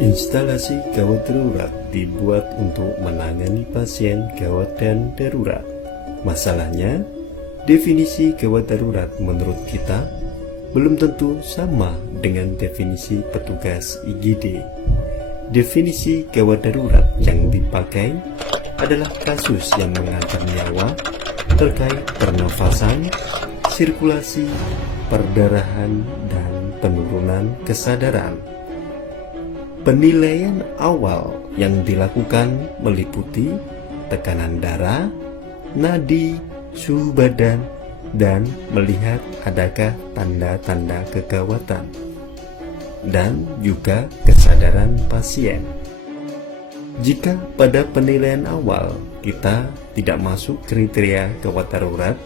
Instalasi gawat darurat dibuat untuk menangani pasien gawat dan darurat. Masalahnya, definisi gawat darurat menurut kita belum tentu sama dengan definisi petugas IGD. Definisi gawat darurat yang dipakai adalah kasus yang mengancam nyawa terkait pernafasan, sirkulasi, perdarahan, dan penurunan kesadaran. Penilaian awal yang dilakukan meliputi tekanan darah, nadi, suhu badan, dan melihat adakah tanda-tanda kegawatan, dan juga kesadaran pasien. Jika pada penilaian awal kita tidak masuk kriteria gawat darurat,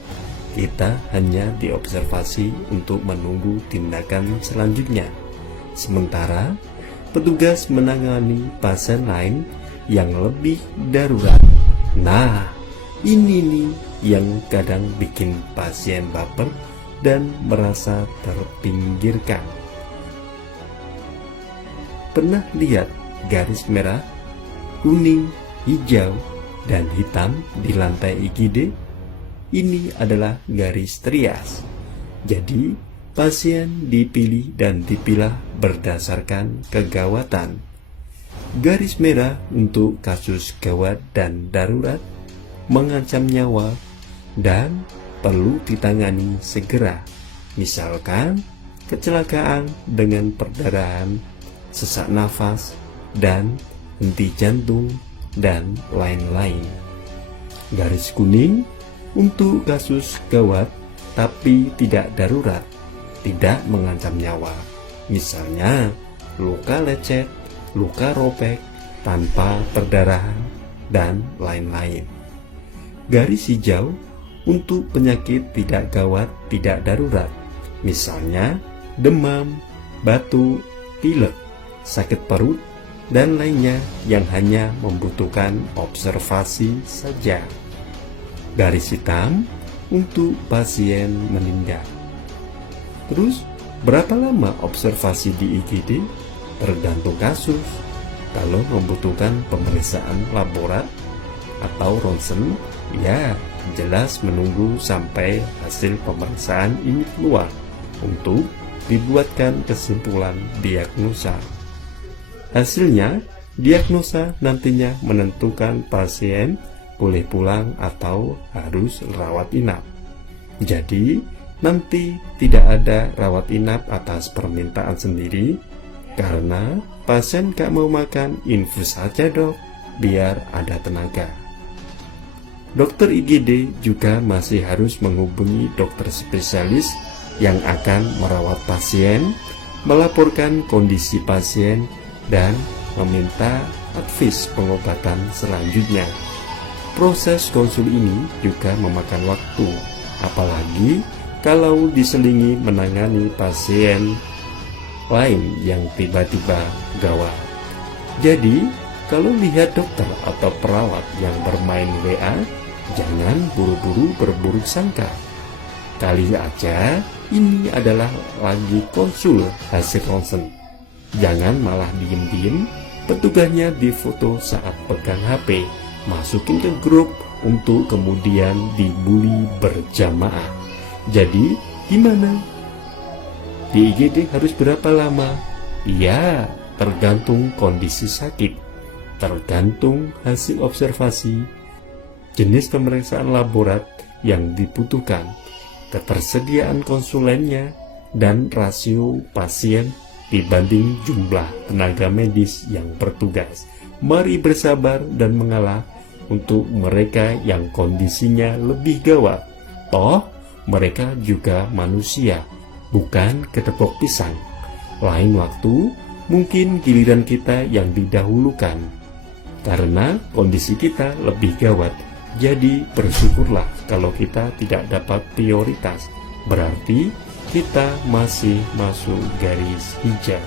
kita hanya diobservasi untuk menunggu tindakan selanjutnya. Sementara petugas menangani pasien lain yang lebih darurat. Nah, ini nih yang kadang bikin pasien baper dan merasa terpinggirkan. Pernah lihat garis merah, kuning, hijau, dan hitam di lantai IGD? Ini adalah garis trias. Jadi, pasien dipilih dan dipilah berdasarkan kegawatan. Garis merah untuk kasus gawat dan darurat, mengancam nyawa, dan perlu ditangani segera. Misalkan kecelakaan dengan perdarahan, sesak nafas, dan henti jantung, dan lain-lain. Garis kuning untuk kasus gawat tapi tidak darurat, tidak mengancam nyawa. Misalnya, luka lecet, luka robek, tanpa perdarahan, dan lain-lain. Garis hijau untuk penyakit tidak gawat, tidak darurat. Misalnya, demam, batuk, pilek, sakit perut, dan lainnya yang hanya membutuhkan observasi saja. Garis hitam untuk pasien meninggal. Terus, berapa lama observasi di IGD? Tergantung kasus. Kalau membutuhkan pemeriksaan laborat atau ronsen, ya jelas menunggu sampai hasil pemeriksaan ini keluar untuk dibuatkan kesimpulan diagnosa. Hasilnya, diagnosa nantinya menentukan pasien boleh pulang atau harus rawat inap. Jadi, nanti tidak ada rawat inap atas permintaan sendiri, karena pasien gak mau makan infus saja dok, biar ada tenaga. Dokter IGD juga masih harus menghubungi dokter spesialis yang akan merawat pasien, melaporkan kondisi pasien, dan meminta advis pengobatan selanjutnya. Proses konsul ini juga memakan waktu, apalagi kalau diselingi menangani pasien lain yang tiba-tiba gawat. Jadi, kalau lihat dokter atau perawat yang bermain WA, jangan buru-buru berburuk sangka. Kali aja ini adalah lagi konsul hasil ronsen. Jangan malah diem-diem, petugasnya difoto saat pegang HP, masukin ke grup untuk kemudian dibully berjamaah. Jadi, gimana? Di IGD harus berapa lama? Ya, tergantung kondisi sakit, tergantung hasil observasi, jenis pemeriksaan laborat yang dibutuhkan, ketersediaan konsulennya, dan rasio pasien dibanding jumlah tenaga medis yang bertugas. Mari bersabar dan mengalah untuk mereka yang kondisinya lebih gawat. Toh, mereka juga manusia, bukan ketepok pisang. Lain waktu, mungkin giliran kita yang didahulukan. Karena kondisi kita lebih gawat, jadi bersyukurlah kalau kita tidak dapat prioritas. Berarti kita masih masuk garis hijau.